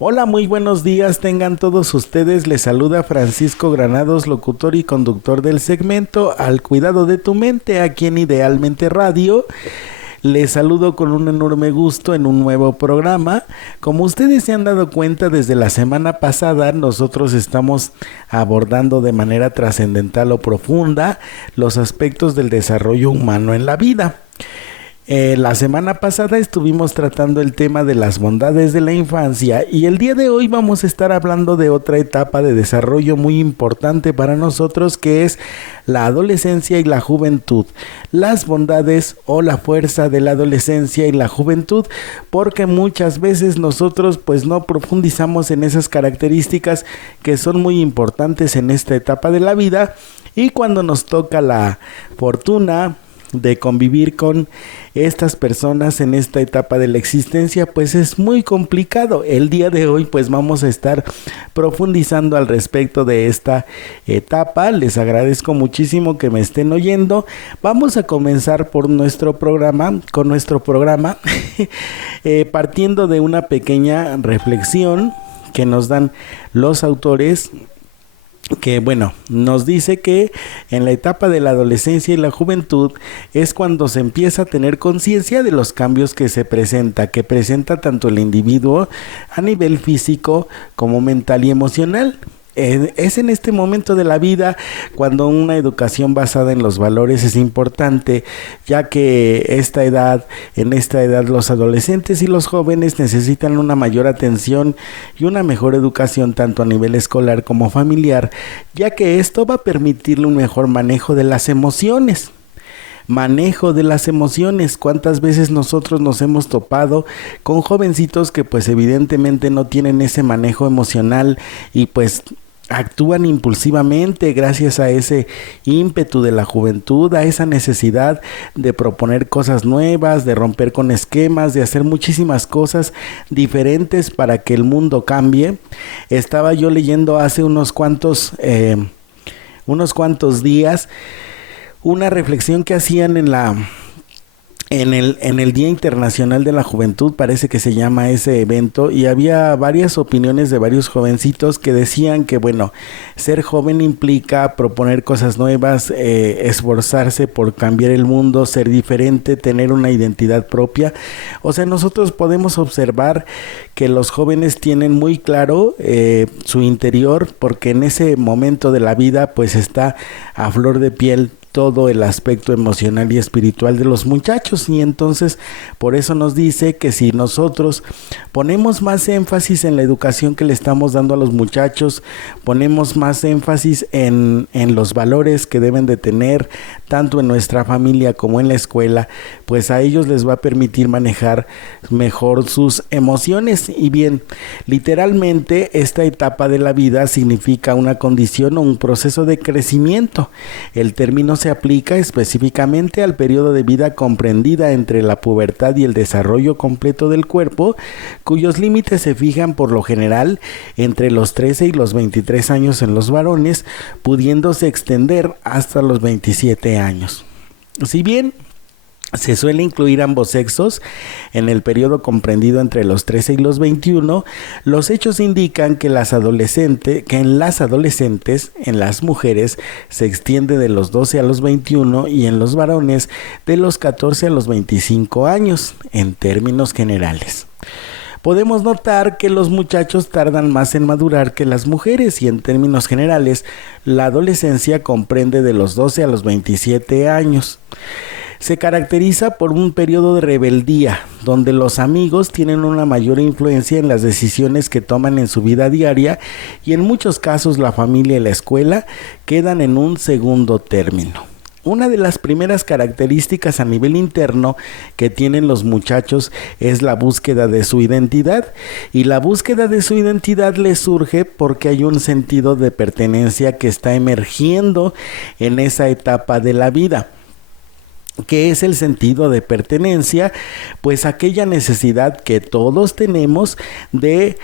Hola, muy buenos días, tengan todos ustedes. Les saluda Francisco Granados, locutor y conductor del segmento Al Cuidado de tu Mente, aquí en Idealmente Radio. Les saludo con un enorme gusto en un nuevo programa. Como ustedes se han dado cuenta, desde la semana pasada nosotros estamos abordando de manera trascendental o profunda los aspectos del desarrollo humano en la vida. La semana pasada estuvimos tratando el tema de las bondades de la infancia y el día de hoy vamos a estar hablando de otra etapa de desarrollo muy importante para nosotros, que es la adolescencia y la juventud. Las bondades o la fuerza de la adolescencia y la juventud, porque muchas veces nosotros pues no profundizamos en esas características que son muy importantes en esta etapa de la vida, y cuando nos toca la fortuna de convivir con estas personas en esta etapa de la existencia, pues es muy complicado. El día de hoy pues vamos a estar profundizando al respecto de esta etapa. Les agradezco muchísimo que me estén oyendo. Vamos a comenzar por nuestro programa, partiendo de una pequeña reflexión que nos dan los autores, que nos dice que en la etapa de la adolescencia y la juventud es cuando se empieza a tener conciencia de los cambios que presenta tanto el individuo a nivel físico como mental y emocional. Es en este momento de la vida cuando una educación basada en los valores es importante, ya que en esta edad los adolescentes y los jóvenes necesitan una mayor atención y una mejor educación tanto a nivel escolar como familiar, ya que esto va a permitirle un mejor manejo de las emociones. ¿Cuántas veces nosotros nos hemos topado con jovencitos que pues evidentemente no tienen ese manejo emocional y pues actúan impulsivamente gracias a ese ímpetu de la juventud, a esa necesidad de proponer cosas nuevas, de romper con esquemas, de hacer muchísimas cosas diferentes para que el mundo cambie? Estaba yo leyendo hace unos cuantos días una reflexión que hacían en el Día Internacional de la Juventud, parece que se llama ese evento, y había varias opiniones de varios jovencitos que decían que ser joven implica proponer cosas nuevas, esforzarse por cambiar el mundo, ser diferente, tener una identidad propia. O sea, nosotros podemos observar que los jóvenes tienen muy claro su interior, porque en ese momento de la vida pues está a flor de piel todo el aspecto emocional y espiritual de los muchachos, y entonces por eso nos dice que si nosotros ponemos más énfasis en la educación que le estamos dando a los muchachos, ponemos más énfasis en los valores que deben de tener tanto en nuestra familia como en la escuela, pues a ellos les va a permitir manejar mejor sus emociones. Y bien, literalmente esta etapa de la vida significa una condición o un proceso de crecimiento. El término se aplica específicamente al periodo de vida comprendida entre la pubertad y el desarrollo completo del cuerpo, cuyos límites se fijan por lo general entre los 13 y los 23 años en los varones, pudiéndose extender hasta los 27 años. Si bien se suele incluir ambos sexos en el periodo comprendido entre los 13 y los 21, los hechos indican que en las adolescentes, en las mujeres, se extiende de los 12 a los 21 y en los varones de los 14 a los 25 años, en términos generales. Podemos notar que los muchachos tardan más en madurar que las mujeres, y en términos generales, la adolescencia comprende de los 12 a los 27 años. Se caracteriza por un periodo de rebeldía, donde los amigos tienen una mayor influencia en las decisiones que toman en su vida diaria, y en muchos casos la familia y la escuela quedan en un segundo término. Una de las primeras características a nivel interno que tienen los muchachos es la búsqueda de su identidad, y la búsqueda de su identidad les surge porque hay un sentido de pertenencia que está emergiendo en esa etapa de la vida. ¿Qué es el sentido de pertenencia? Pues aquella necesidad que todos tenemos de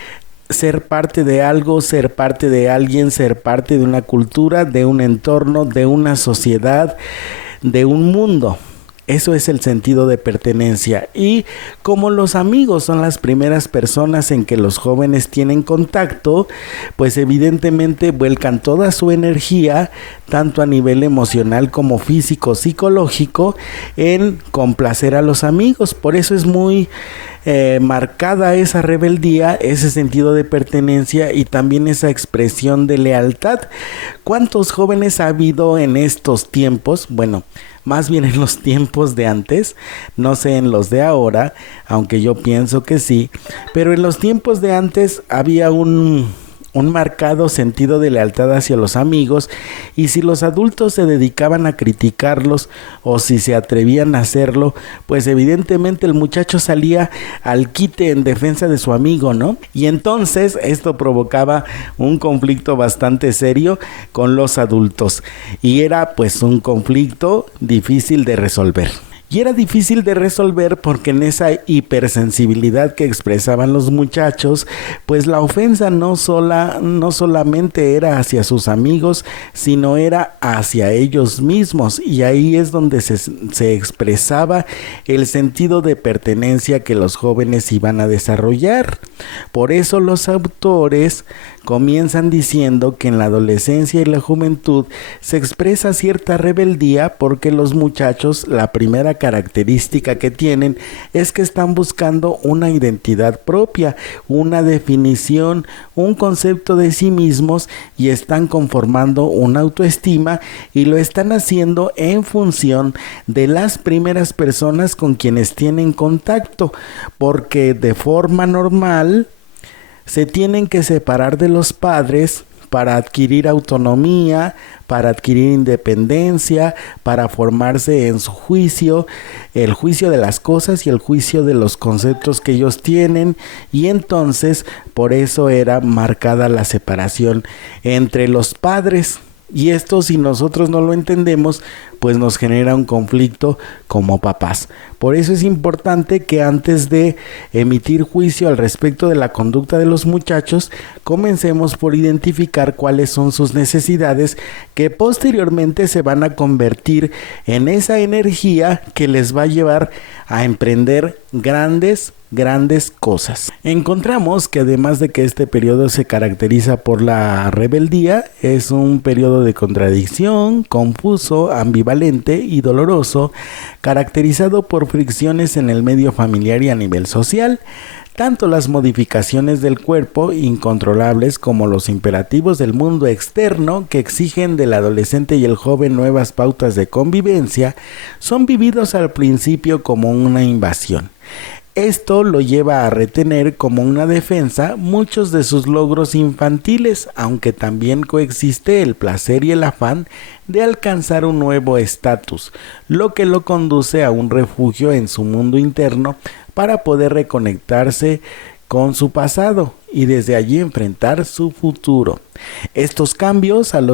ser parte de algo, ser parte de alguien, ser parte de una cultura, de un entorno, de una sociedad, de un mundo. Eso es el sentido de pertenencia. Y como los amigos son las primeras personas en que los jóvenes tienen contacto, pues evidentemente vuelcan toda su energía, tanto a nivel emocional como físico, psicológico, en complacer a los amigos. Por eso es muy marcada esa rebeldía, ese sentido de pertenencia y también esa expresión de lealtad. ¿Cuántos jóvenes ha habido en estos tiempos? Bueno, más bien en los tiempos de antes, no sé en los de ahora, aunque yo pienso que sí, pero en los tiempos de antes había un marcado sentido de lealtad hacia los amigos, y si los adultos se dedicaban a criticarlos o si se atrevían a hacerlo, pues evidentemente el muchacho salía al quite en defensa de su amigo, ¿no? Y entonces esto provocaba un conflicto bastante serio con los adultos, y era pues un conflicto difícil de resolver. Y era difícil de resolver porque en esa hipersensibilidad que expresaban los muchachos, pues la ofensa no solamente era hacia sus amigos, sino era hacia ellos mismos. Y ahí es donde se expresaba el sentido de pertenencia que los jóvenes iban a desarrollar. Por eso los autores comienzan diciendo que en la adolescencia y la juventud se expresa cierta rebeldía porque los muchachos, la primera característica que tienen es que están buscando una identidad propia, una definición, un concepto de sí mismos, y están conformando una autoestima, y lo están haciendo en función de las primeras personas con quienes tienen contacto, porque de forma normal se tienen que separar de los padres para adquirir autonomía, para adquirir independencia, para formarse en su juicio, el juicio de las cosas y el juicio de los conceptos que ellos tienen, y entonces por eso era marcada la separación entre los padres. Y esto, si nosotros no lo entendemos, pues nos genera un conflicto como papás. Por eso es importante que antes de emitir juicio al respecto de la conducta de los muchachos, comencemos por identificar cuáles son sus necesidades, que posteriormente se van a convertir en esa energía que les va a llevar a emprender grandes cosas. Encontramos que además de que este periodo se caracteriza por la rebeldía, es un periodo de contradicción, confuso, ambivalente y doloroso, caracterizado por fricciones en el medio familiar y a nivel social. Tanto las modificaciones del cuerpo incontrolables como los imperativos del mundo externo que exigen del adolescente y el joven nuevas pautas de convivencia son vividos al principio como una invasión. Esto lo lleva a retener como una defensa muchos de sus logros infantiles, aunque también coexiste el placer y el afán de alcanzar un nuevo estatus, lo que lo conduce a un refugio en su mundo interno para poder reconectarse con su pasado y desde allí enfrentar su futuro. Estos cambios en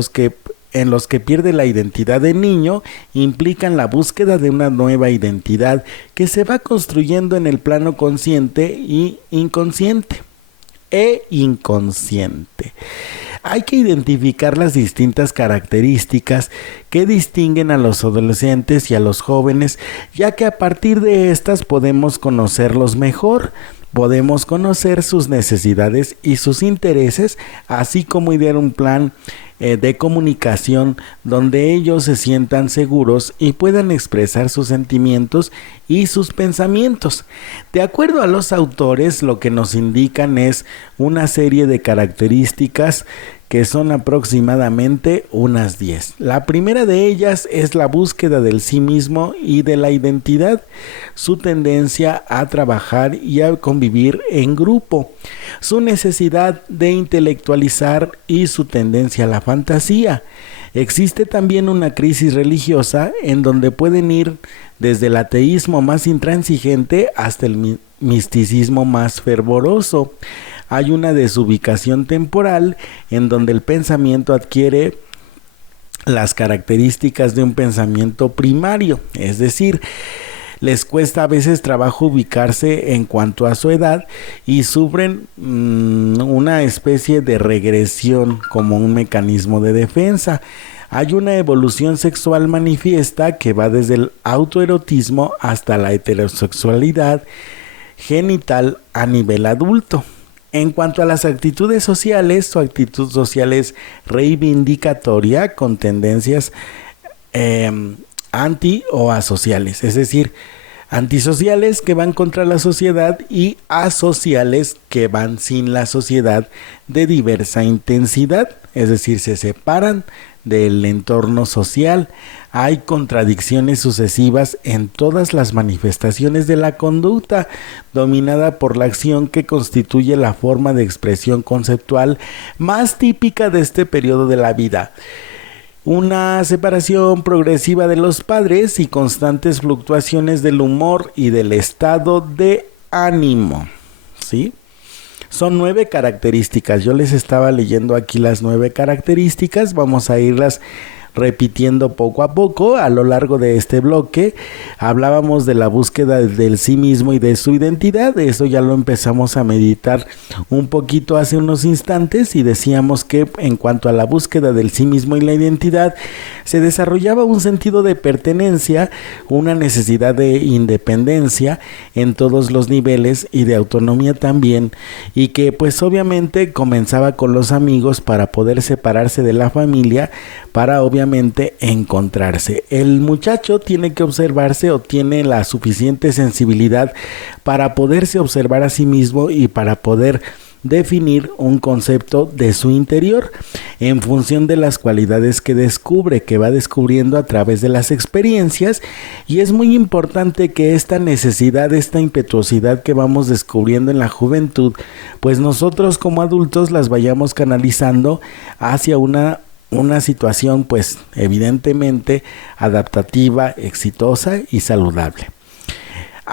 los que pierde la identidad de niño implican la búsqueda de una nueva identidad que se va construyendo en el plano consciente e inconsciente. Hay que identificar las distintas características que distinguen a los adolescentes y a los jóvenes, ya que a partir de estas podemos conocerlos mejor. Podemos conocer sus necesidades y sus intereses, así como idear un plan de comunicación donde ellos se sientan seguros y puedan expresar sus sentimientos y sus pensamientos. De acuerdo a los autores, lo que nos indican es una serie de características que son aproximadamente unas 10. La primera de ellas es la búsqueda del sí mismo y de la identidad, su tendencia a trabajar y a convivir en grupo, su necesidad de intelectualizar y su tendencia a la fantasía. Existe también una crisis religiosa en donde pueden ir desde el ateísmo más intransigente hasta el misticismo más fervoroso. Hay una desubicación temporal en donde el pensamiento adquiere las características de un pensamiento primario, es decir, les cuesta a veces trabajo ubicarse en cuanto a su edad y sufren una especie de regresión como un mecanismo de defensa. Hay una evolución sexual manifiesta que va desde el autoerotismo hasta la heterosexualidad genital a nivel adulto. En cuanto a las actitudes sociales, su actitud social es reivindicatoria con tendencias anti o asociales, es decir, antisociales que van contra la sociedad y asociales que van sin la sociedad de diversa intensidad, es decir, se separan del entorno social. Hay contradicciones sucesivas en todas las manifestaciones de la conducta, dominada por la acción que constituye la forma de expresión conceptual más típica de este periodo de la vida. Una separación progresiva de los padres y constantes fluctuaciones del humor y del estado de ánimo, ¿sí? Son 9 características. Yo les estaba leyendo aquí las 9 características. Vamos a irlas repitiendo poco a poco a lo largo de este bloque. Hablábamos de la búsqueda del sí mismo y de su identidad. Eso ya lo empezamos a meditar un poquito hace unos instantes y decíamos que en cuanto a la búsqueda del sí mismo y la identidad, se desarrollaba un sentido de pertenencia, una necesidad de independencia en todos los niveles y de autonomía también, y que pues obviamente comenzaba con los amigos para poder separarse de la familia, para obviamente encontrarse. El muchacho tiene que observarse o tiene la suficiente sensibilidad para poderse observar a sí mismo y para poder definir un concepto de su interior en función de las cualidades que descubre, que va descubriendo a través de las experiencias. Y es muy importante que esta necesidad, esta impetuosidad que vamos descubriendo en la juventud, pues nosotros como adultos las vayamos canalizando hacia una situación pues evidentemente adaptativa, exitosa y saludable.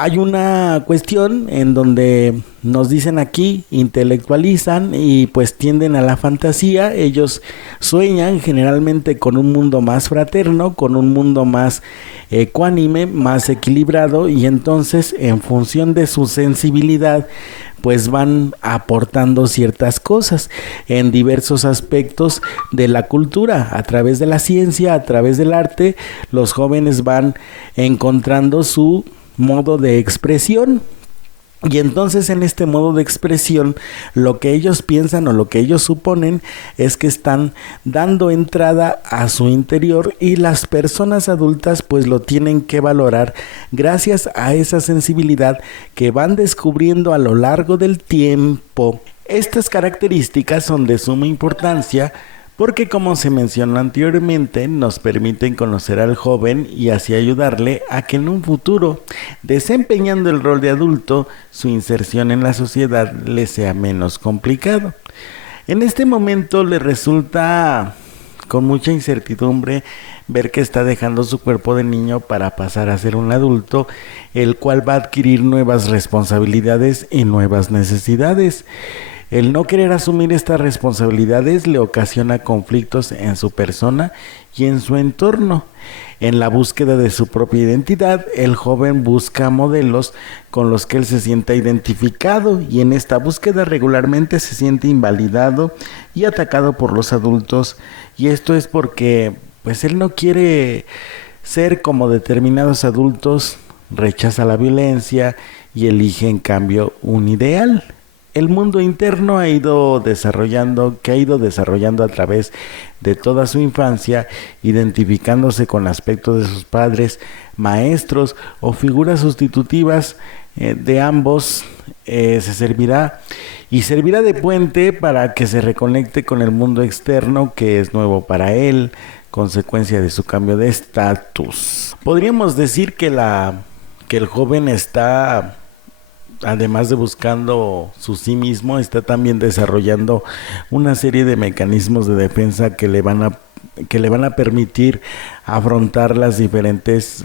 Hay una cuestión en donde nos dicen aquí, intelectualizan y pues tienden a la fantasía. Ellos sueñan generalmente con un mundo más fraterno, con un mundo más ecuánime, más equilibrado, y entonces en función de su sensibilidad pues van aportando ciertas cosas en diversos aspectos de la cultura. A través de la ciencia, a través del arte, los jóvenes van encontrando su modo de expresión. Y entonces en este modo de expresión, lo que ellos piensan o lo que ellos suponen es que están dando entrada a su interior, y las personas adultas pues lo tienen que valorar gracias a esa sensibilidad que van descubriendo a lo largo del tiempo. Estas características son de suma importancia porque, como se mencionó anteriormente, nos permiten conocer al joven y así ayudarle a que en un futuro, desempeñando el rol de adulto, su inserción en la sociedad le sea menos complicado. En este momento le resulta con mucha incertidumbre ver que está dejando su cuerpo de niño para pasar a ser un adulto, el cual va a adquirir nuevas responsabilidades y nuevas necesidades. El no querer asumir estas responsabilidades le ocasiona conflictos en su persona y en su entorno. En la búsqueda de su propia identidad, el joven busca modelos con los que él se sienta identificado, y en esta búsqueda regularmente se siente invalidado y atacado por los adultos, y esto es porque pues él no quiere ser como determinados adultos, rechaza la violencia y elige en cambio un ideal. El mundo interno ha ido desarrollando a través de toda su infancia, identificándose con aspectos de sus padres, maestros o figuras sustitutivas de ambos, servirá de puente para que se reconecte con el mundo externo que es nuevo para él, consecuencia de su cambio de estatus. Podríamos decir que el joven está, además de buscando su sí mismo, está también desarrollando una serie de mecanismos de defensa que le van a permitir afrontar las diferentes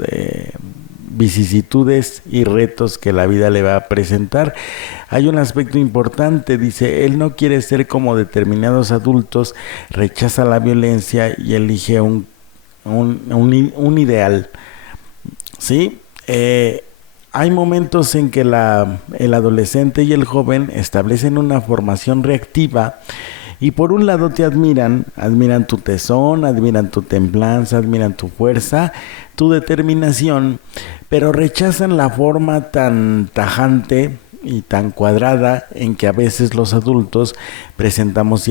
vicisitudes y retos que la vida le va a presentar. Hay un aspecto importante, dice, él no quiere ser como determinados adultos, rechaza la violencia y elige un ideal. ¿Sí? Hay momentos en que el adolescente y el joven establecen una formación reactiva Y por un lado te admiran tu tesón, admiran tu templanza, admiran tu fuerza, tu determinación, pero rechazan la forma tan tajante y tan cuadrada en que a veces los adultos presentamos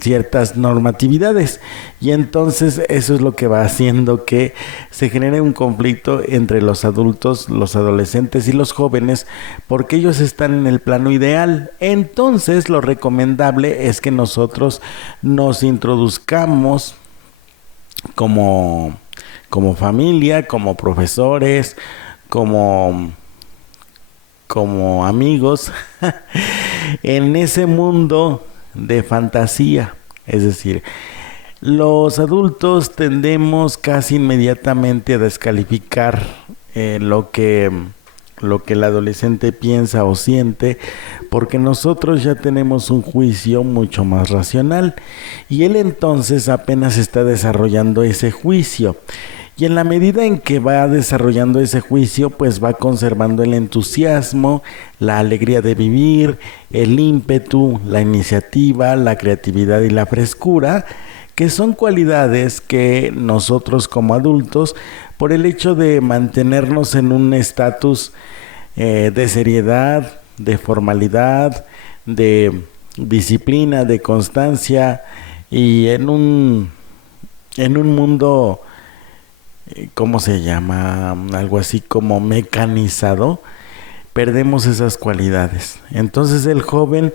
ciertas normatividades, y entonces eso es lo que va haciendo que se genere un conflicto entre los adultos, los adolescentes y los jóvenes, porque ellos están en el plano ideal. Entonces lo recomendable es que nosotros nos introduzcamos como familia, como profesores, como amigos en ese mundo de fantasía. Es decir, los adultos tendemos casi inmediatamente a descalificar lo que el adolescente piensa o siente, porque nosotros ya tenemos un juicio mucho más racional y él entonces apenas está desarrollando ese juicio. Y en la medida en que va desarrollando ese juicio, pues va conservando el entusiasmo, la alegría de vivir, el ímpetu, la iniciativa, la creatividad y la frescura, que son cualidades que nosotros como adultos, por el hecho de mantenernos en un estatus de seriedad, de formalidad, de disciplina, de constancia, y en un mundo, ¿cómo se llama? Algo así como mecanizado, perdemos esas cualidades. Entonces el joven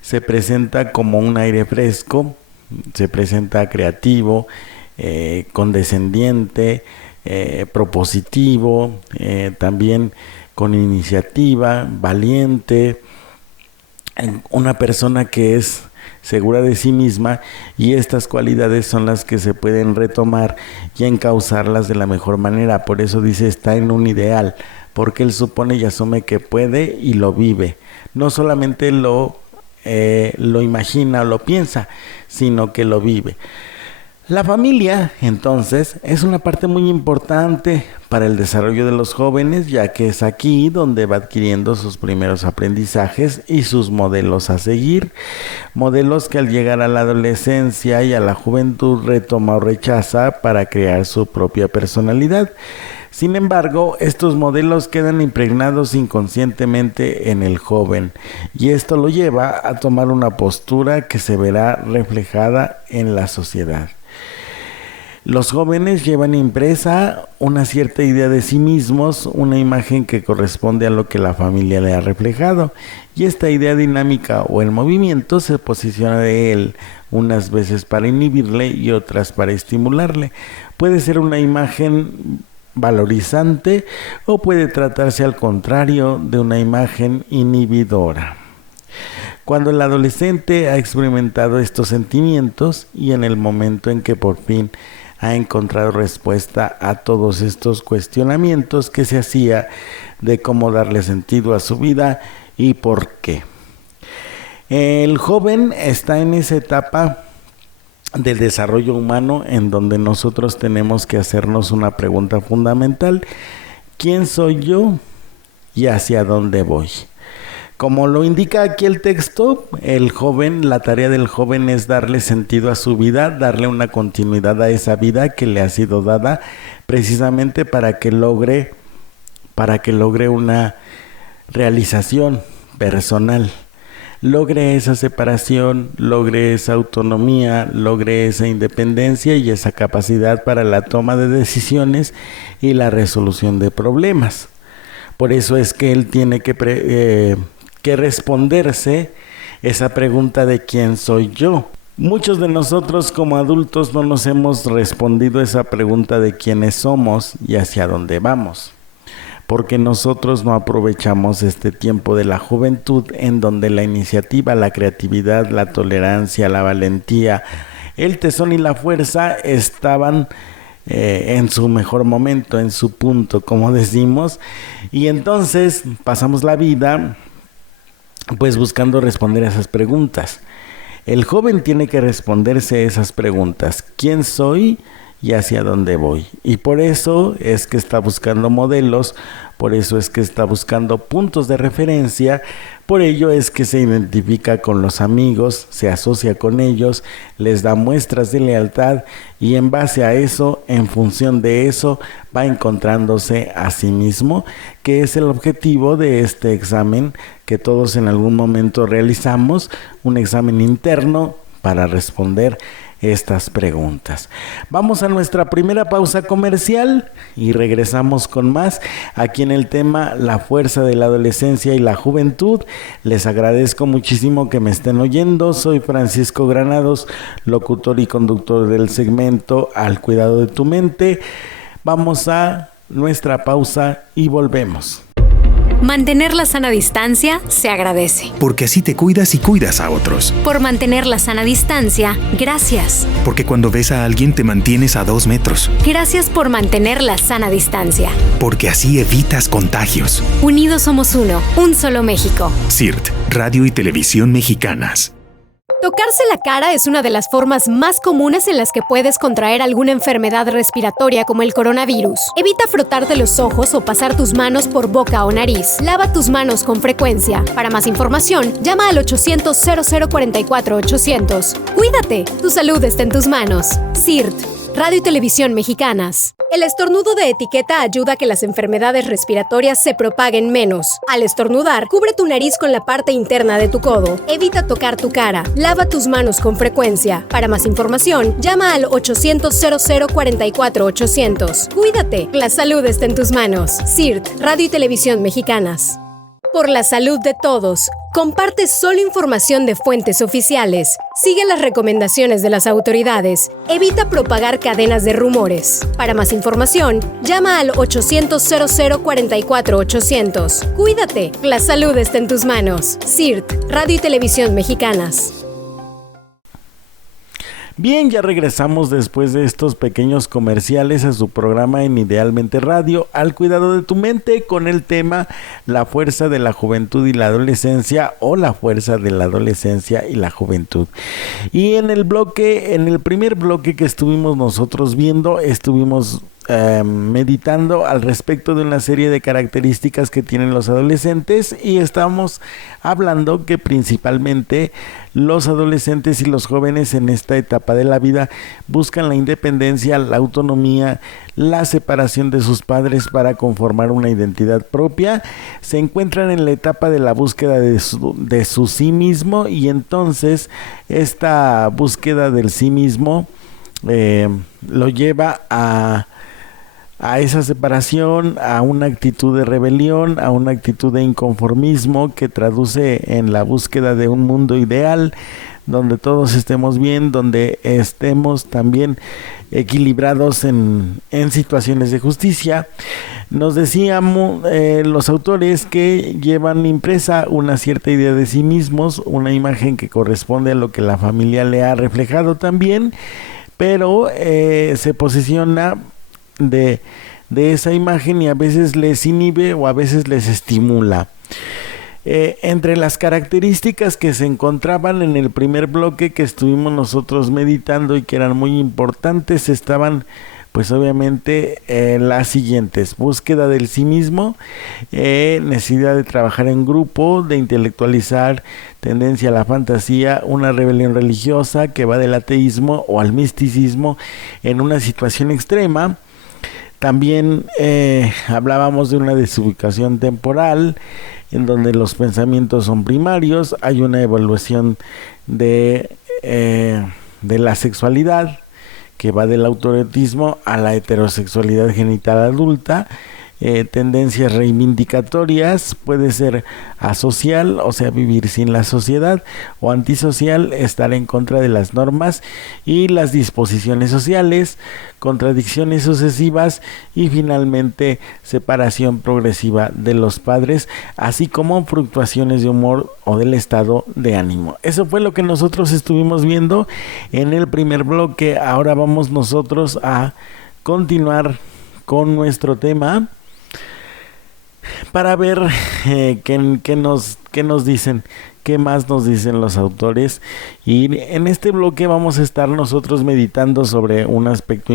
se presenta como un aire fresco, se presenta creativo, condescendiente, propositivo, también con iniciativa, valiente, una persona que es segura de sí misma, y estas cualidades son las que se pueden retomar y encauzarlas de la mejor manera. Por eso dice, está en un ideal, porque él supone y asume que puede y lo vive. No solamente lo imagina o lo piensa, sino que lo vive. La familia, entonces, es una parte muy importante para el desarrollo de los jóvenes, ya que es aquí donde va adquiriendo sus primeros aprendizajes y sus modelos a seguir, modelos que al llegar a la adolescencia y a la juventud retoma o rechaza para crear su propia personalidad. Sin embargo, estos modelos quedan impregnados inconscientemente en el joven, y esto lo lleva a tomar una postura que se verá reflejada en la sociedad. Los jóvenes llevan impresa una cierta idea de sí mismos, una imagen que corresponde a lo que la familia le ha reflejado, y esta idea dinámica o el movimiento se posiciona de él, unas veces para inhibirle y otras para estimularle. Puede ser una imagen valorizante o puede tratarse al contrario de una imagen inhibidora. Cuando el adolescente ha experimentado estos sentimientos y en el momento en que por fin ha encontrado respuesta a todos estos cuestionamientos que se hacía de cómo darle sentido a su vida y por qué. El joven está en esa etapa del desarrollo humano en donde nosotros tenemos que hacernos una pregunta fundamental: ¿quién soy yo y hacia dónde voy? Como lo indica aquí el texto, la tarea del joven es darle sentido a su vida, darle una continuidad a esa vida que le ha sido dada precisamente para que logre una realización personal, logre esa separación, logre esa autonomía, logre esa independencia y esa capacidad para la toma de decisiones y la resolución de problemas. Por eso es que él tiene que responderse esa pregunta de ¿quién soy yo? Muchos de nosotros como adultos no nos hemos respondido esa pregunta de quiénes somos y hacia dónde vamos, porque nosotros no aprovechamos este tiempo de la juventud en donde la iniciativa, la creatividad, la tolerancia, la valentía, el tesón y la fuerza estaban en su mejor momento, en su punto, como decimos, y entonces pasamos la vida pues buscando responder a esas preguntas. El joven tiene que responderse esas preguntas: ¿quién soy y hacia dónde voy. Y por eso es que está buscando modelos, por eso es que está buscando puntos de referencia, por ello es que se identifica con los amigos, se asocia con ellos, les da muestras de lealtad y en base a eso, en función de eso, va encontrándose a sí mismo, que es el objetivo de este examen que todos en algún momento realizamos, un examen interno para responder estas preguntas. Vamos a nuestra primera pausa comercial y regresamos con más aquí en el tema La fuerza de la adolescencia y la juventud. Les agradezco muchísimo que me estén oyendo. Soy Francisco Granados, locutor y conductor del segmento Al cuidado de tu mente. Vamos a nuestra pausa y volvemos. Mantener la sana distancia se agradece. Porque así te cuidas y cuidas a otros. Por mantener la sana distancia, gracias. Porque cuando ves a alguien te mantienes a 2 metros. Gracias por mantener la sana distancia. Porque así evitas contagios. Unidos somos uno, un solo México. CIRT, Radio y Televisión Mexicanas. Tocarse la cara es una de las formas más comunes en las que puedes contraer alguna enfermedad respiratoria como el coronavirus. Evita frotarte los ojos o pasar tus manos por boca o nariz. Lava tus manos con frecuencia. Para más información, llama al 800-0044-800. Cuídate, tu salud está en tus manos. CIRT, Radio y Televisión Mexicanas. El estornudo de etiqueta ayuda a que las enfermedades respiratorias se propaguen menos. Al estornudar, cubre tu nariz con la parte interna de tu codo. Evita tocar tu cara. Lava tus manos con frecuencia. Para más información, llama al 800-0044-800. Cuídate, la salud está en tus manos. CIRT, Radio y Televisión Mexicanas. Por la salud de todos, comparte solo información de fuentes oficiales. Sigue las recomendaciones de las autoridades. Evita propagar cadenas de rumores. Para más información, llama al 800-0044-800. Cuídate, la salud está en tus manos. CIRT, Radio y Televisión Mexicanas. Bien, ya regresamos después de estos pequeños comerciales a su programa en Idealmente Radio, Al cuidado de tu mente, con el tema La fuerza de la juventud y la adolescencia, o la fuerza de la adolescencia y la juventud. Y en el primer bloque que estuvimos nosotros viendo, estuvimos meditando al respecto de una serie de características que tienen los adolescentes, y estamos hablando que principalmente los adolescentes y los jóvenes en esta etapa de la vida buscan la independencia, la autonomía, la separación de sus padres para conformar una identidad propia. Se encuentran en la etapa de la búsqueda de su sí mismo, y entonces esta búsqueda del sí mismo lo lleva a esa separación, a una actitud de rebelión, a una actitud de inconformismo que traduce en la búsqueda de un mundo ideal donde todos estemos bien, donde estemos también equilibrados en situaciones de justicia. Nos decíamos los autores que llevan impresa una cierta idea de sí mismos, una imagen que corresponde a lo que la familia le ha reflejado también, pero se posiciona de esa imagen y a veces les inhibe o a veces les estimula. Entre las características que se encontraban en el primer bloque que estuvimos nosotros meditando y que eran muy importantes, estaban pues obviamente las siguientes: búsqueda del sí mismo, necesidad de trabajar en grupo, de intelectualizar, tendencia a la fantasía, una rebelión religiosa que va del ateísmo o al misticismo en una situación extrema. También hablábamos de una desubicación temporal, en donde los pensamientos son primarios. Hay una evaluación de la sexualidad, que va del autoerotismo a la heterosexualidad genital adulta. Tendencias reivindicatorias, puede ser asocial, o sea, vivir sin la sociedad, o antisocial, estar en contra de las normas y las disposiciones sociales, contradicciones sucesivas y finalmente separación progresiva de los padres, así como fluctuaciones de humor o del estado de ánimo. Eso fue lo que nosotros estuvimos viendo en el primer bloque. Ahora vamos nosotros a continuar con nuestro tema para ver qué nos dicen, qué más nos dicen los autores. Y en este bloque vamos a estar nosotros meditando sobre un aspecto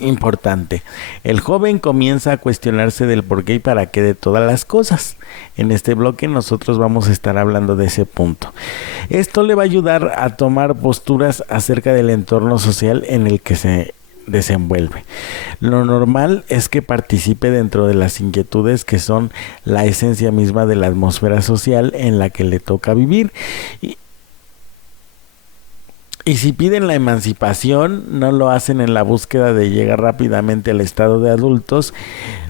importante. El joven comienza a cuestionarse del porqué y para qué de todas las cosas. En este bloque nosotros vamos a estar hablando de ese punto. Esto le va a ayudar a tomar posturas acerca del entorno social en el que se desenvuelve. Lo normal es que participe dentro de las inquietudes que son la esencia misma de la atmósfera social en la que le toca vivir. Y si piden la emancipación, no lo hacen en la búsqueda de llegar rápidamente al estado de adultos,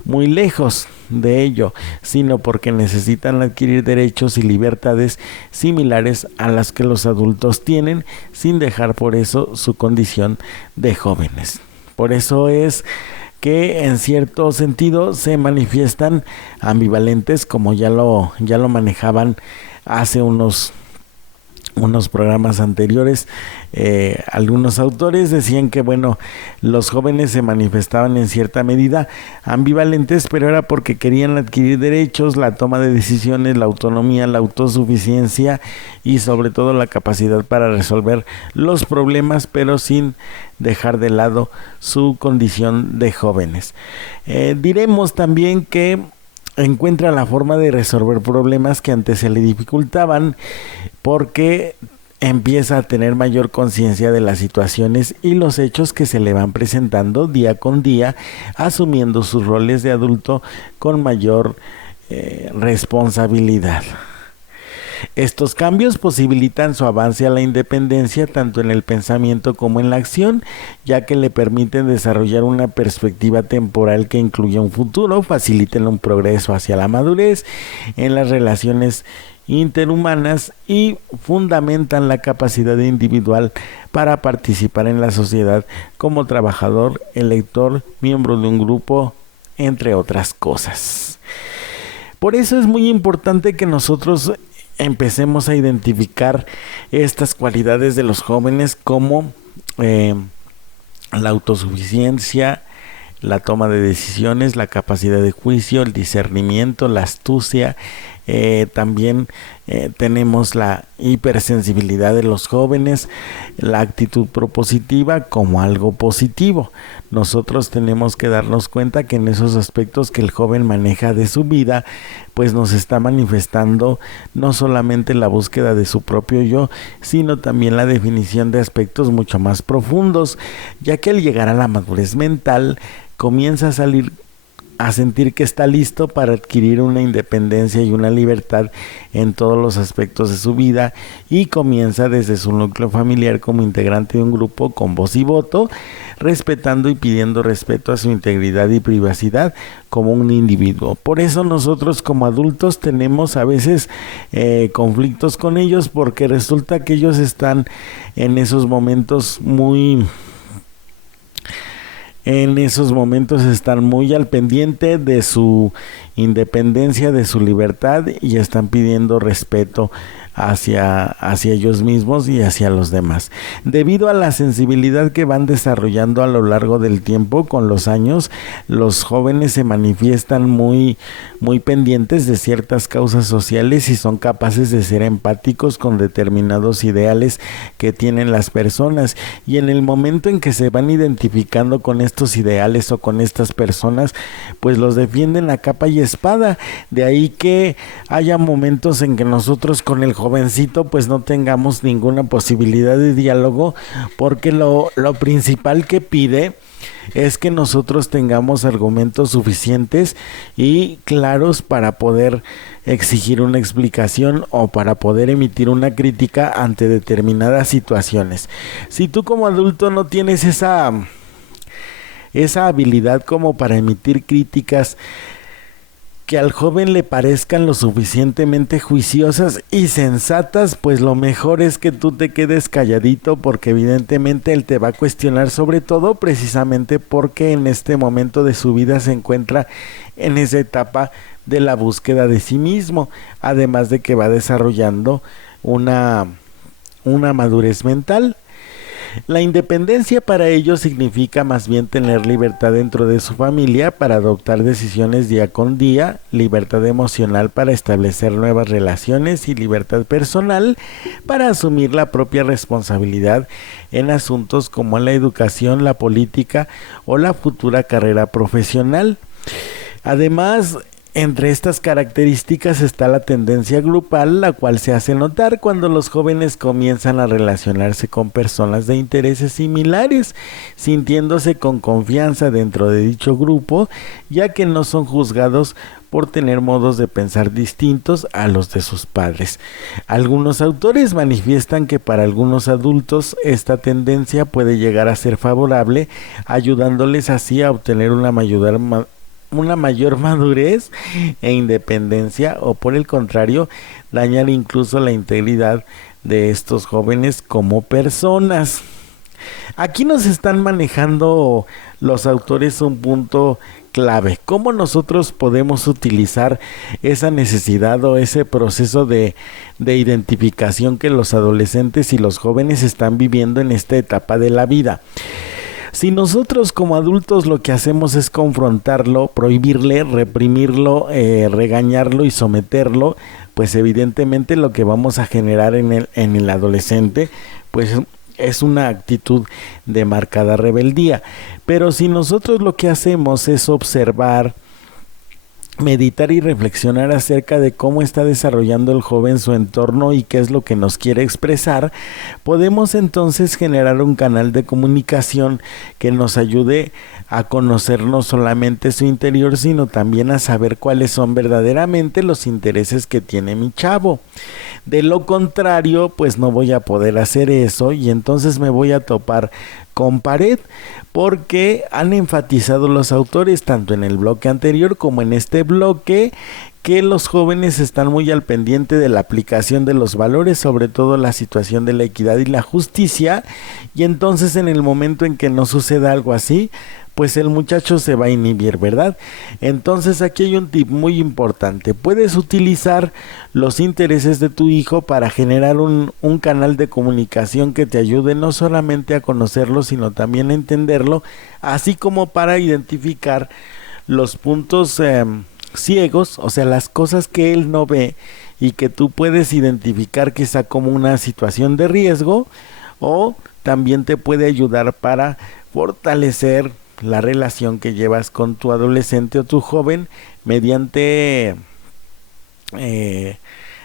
muy lejos de ello, sino porque necesitan adquirir derechos y libertades similares a las que los adultos tienen, sin dejar por eso su condición de jóvenes. Por eso es que en cierto sentido se manifiestan ambivalentes, como ya lo manejaban hace unos programas anteriores. Algunos autores decían que los jóvenes se manifestaban en cierta medida ambivalentes, pero era porque querían adquirir derechos, la toma de decisiones, la autonomía, la autosuficiencia y sobre todo la capacidad para resolver los problemas, pero sin dejar de lado su condición de jóvenes. Diremos también que encuentra la forma de resolver problemas que antes se le dificultaban, porque empieza a tener mayor conciencia de las situaciones y los hechos que se le van presentando día con día, asumiendo sus roles de adulto con mayor responsabilidad. Estos cambios posibilitan su avance a la independencia tanto en el pensamiento como en la acción, ya que le permiten desarrollar una perspectiva temporal que incluya un futuro, facilitan un progreso hacia la madurez en las relaciones interhumanas y fundamentan la capacidad individual para participar en la sociedad como trabajador, elector, miembro de un grupo, entre otras cosas. Por eso es muy importante que nosotros empecemos a identificar estas cualidades de los jóvenes como la autosuficiencia, la toma de decisiones, la capacidad de juicio, el discernimiento, la astucia. También tenemos la hipersensibilidad de los jóvenes, la actitud propositiva como algo positivo. Nosotros tenemos que darnos cuenta que en esos aspectos que el joven maneja de su vida, pues nos está manifestando no solamente la búsqueda de su propio yo, sino también la definición de aspectos mucho más profundos, ya que al llegar a la madurez mental comienza a sentir que está listo para adquirir una independencia y una libertad en todos los aspectos de su vida, y comienza desde su núcleo familiar como integrante de un grupo con voz y voto, respetando y pidiendo respeto a su integridad y privacidad como un individuo. Por eso nosotros como adultos tenemos a veces conflictos con ellos, porque resulta que ellos están en esos momentos están muy al pendiente de su independencia, de su libertad, y están pidiendo respeto hacia ellos mismos y hacia los demás. Debido a la sensibilidad que van desarrollando a lo largo del tiempo, con los años, los jóvenes se manifiestan muy pendientes de ciertas causas sociales y son capaces de ser empáticos con determinados ideales que tienen las personas, y en el momento en que se van identificando con estos ideales o con estas personas, pues los defienden a capa y espada. De ahí que haya momentos en que nosotros con el jovencito pues no tengamos ninguna posibilidad de diálogo, porque lo principal que pide es que nosotros tengamos argumentos suficientes y claros para poder exigir una explicación o para poder emitir una crítica ante determinadas situaciones. Si tú como adulto no tienes esa habilidad como para emitir críticas que al joven le parezcan lo suficientemente juiciosas y sensatas, pues lo mejor es que tú te quedes calladito, porque evidentemente él te va a cuestionar, sobre todo precisamente porque en este momento de su vida se encuentra en esa etapa de la búsqueda de sí mismo, además de que va desarrollando una madurez mental. La independencia para ellos significa más bien tener libertad dentro de su familia para adoptar decisiones día con día, libertad emocional para establecer nuevas relaciones y libertad personal para asumir la propia responsabilidad en asuntos como la educación, la política o la futura carrera profesional. Además, entre estas características está la tendencia grupal, la cual se hace notar cuando los jóvenes comienzan a relacionarse con personas de intereses similares, sintiéndose con confianza dentro de dicho grupo, ya que no son juzgados por tener modos de pensar distintos a los de sus padres. Algunos autores manifiestan que para algunos adultos esta tendencia puede llegar a ser favorable, ayudándoles así a obtener una mayor madurez e independencia, o por el contrario, dañar incluso la integridad de estos jóvenes como personas. Aquí nos están manejando los autores un punto clave: cómo nosotros podemos utilizar esa necesidad o ese proceso de identificación que los adolescentes y los jóvenes están viviendo en esta etapa de la vida. Si nosotros como adultos lo que hacemos es confrontarlo, prohibirle, reprimirlo, regañarlo y someterlo, pues evidentemente lo que vamos a generar en el adolescente pues es una actitud de marcada rebeldía. Pero si nosotros lo que hacemos es observar, meditar y reflexionar acerca de cómo está desarrollando el joven su entorno y qué es lo que nos quiere expresar, podemos entonces generar un canal de comunicación que nos ayude a conocer no solamente su interior, sino también a saber cuáles son verdaderamente los intereses que tiene mi chavo. De lo contrario, pues no voy a poder hacer eso y entonces me voy a topar con pared, porque han enfatizado los autores tanto en el bloque anterior como en este bloque que los jóvenes están muy al pendiente de la aplicación de los valores, sobre todo la situación de la equidad y la justicia, y entonces en el momento en que no suceda algo así, pues el muchacho se va a inhibir, ¿verdad? Entonces aquí hay un tip muy importante: puedes utilizar los intereses de tu hijo para generar un canal de comunicación que te ayude no solamente a conocerlo, sino también a entenderlo, así como para identificar los puntos ciegos, o sea, las cosas que él no ve y que tú puedes identificar quizá como una situación de riesgo, o también te puede ayudar para fortalecer la relación que llevas con tu adolescente o tu joven mediante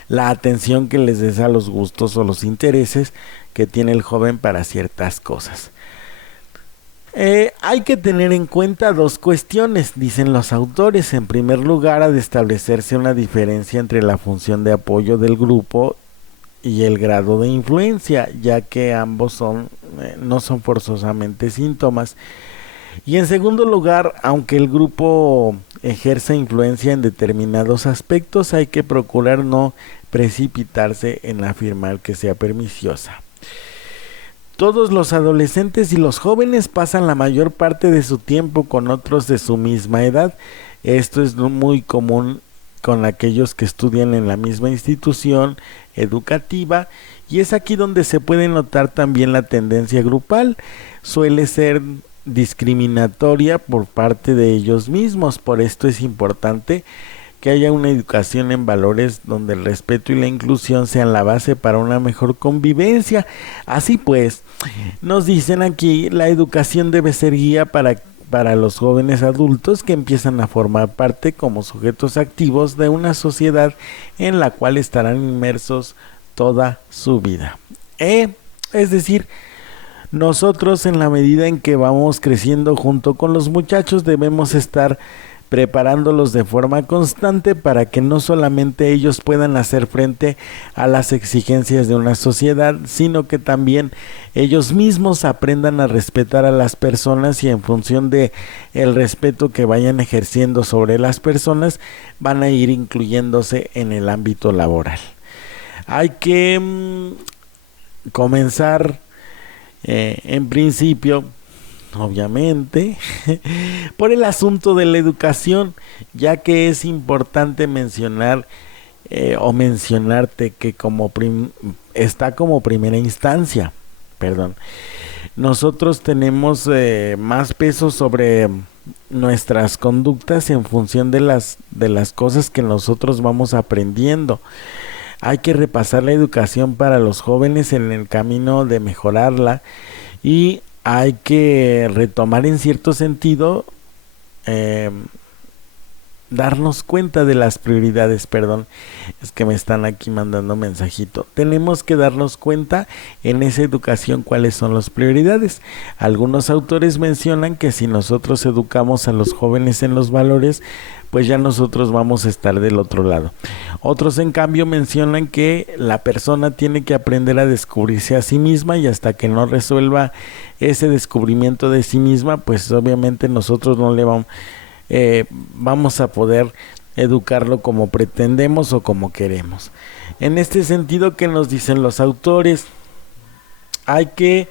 la atención que les des a los gustos o los intereses que tiene el joven para ciertas cosas. Hay que tener en cuenta dos cuestiones, dicen los autores. En primer lugar, ha de establecerse una diferencia entre la función de apoyo del grupo y el grado de influencia, ya que ambos no son forzosamente síntomas. Y en segundo lugar, aunque el grupo ejerza influencia en determinados aspectos, hay que procurar no precipitarse en afirmar que sea perniciosa. Todos los adolescentes y los jóvenes pasan la mayor parte de su tiempo con otros de su misma edad. Esto es muy común con aquellos que estudian en la misma institución educativa, y es aquí donde se puede notar también la tendencia grupal. Suele ser discriminatoria por parte de ellos mismos. Por esto es importante que haya una educación en valores donde el respeto y la inclusión sean la base para una mejor convivencia. Así pues, nos dicen aquí, la educación debe ser guía para los jóvenes adultos que empiezan a formar parte como sujetos activos de una sociedad en la cual estarán inmersos toda su vida. Es decir, nosotros, en la medida en que vamos creciendo junto con los muchachos, debemos estar preparándolos de forma constante para que no solamente ellos puedan hacer frente a las exigencias de una sociedad, sino que también ellos mismos aprendan a respetar a las personas, y en función de el respeto que vayan ejerciendo sobre las personas, van a ir incluyéndose en el ámbito laboral. Hay que comenzar en principio, obviamente, por el asunto de la educación, ya que es importante mencionar o mencionarte que está como primera instancia, nosotros tenemos más peso sobre nuestras conductas en función de las cosas que nosotros vamos aprendiendo. Hay que repasar la educación para los jóvenes en el camino de mejorarla, y hay que retomar en cierto sentido, darnos cuenta de las prioridades, es que me están aquí mandando mensajito. Tenemos que darnos cuenta en esa educación cuáles son las prioridades. Algunos autores mencionan que si nosotros educamos a los jóvenes en los valores, pues ya nosotros vamos a estar del otro lado. Otros en cambio mencionan que la persona tiene que aprender a descubrirse a sí misma, y hasta que no resuelva ese descubrimiento de sí misma, pues obviamente nosotros no le vamos a poder educarlo como pretendemos o como queremos. En este sentido, ¿qué nos dicen los autores? Hay que